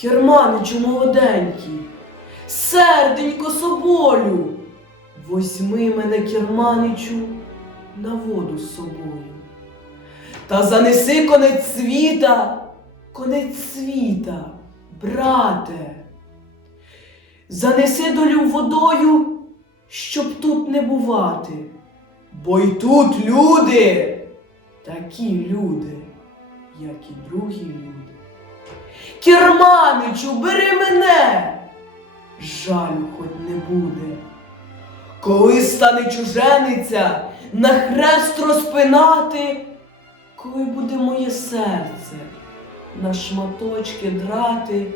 Керманичу молоденький, серденько соболю, возьми мене, керманичу, на воду з собою. Та занеси конець світа, конець світа, брате. Занеси долю водою, щоб тут не бувати. Бо й тут люди, такі люди, як і другі люди. Керманичу, бери мене, жалю хоч не буде. Коли стане чужениця на хрест розпинати, коли буде моє серце на шматочки драти,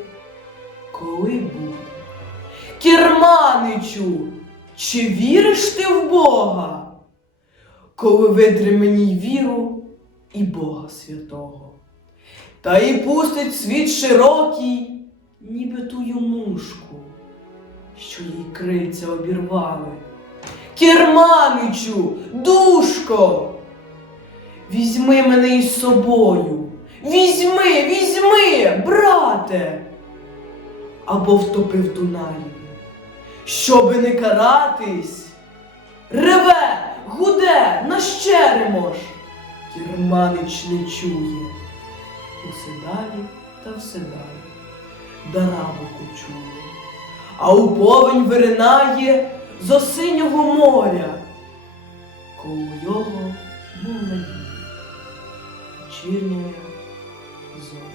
коли буде? Керманичу, чи віриш ти в Бога? Коли видри мені віру і Бога святого, та й пустить світ широкий, ніби тую мушку, що їй крильця обірвали. Керманичу, душко, візьми мене із собою, візьми, візьми, брате, або втопи в щоби не каратись, реве, гуде, нащеремош, Керманич не чує, усе далі та все далі, дарабу кочує, а у повень виринає з осинього моря, коло його був надій, вечірня зоря.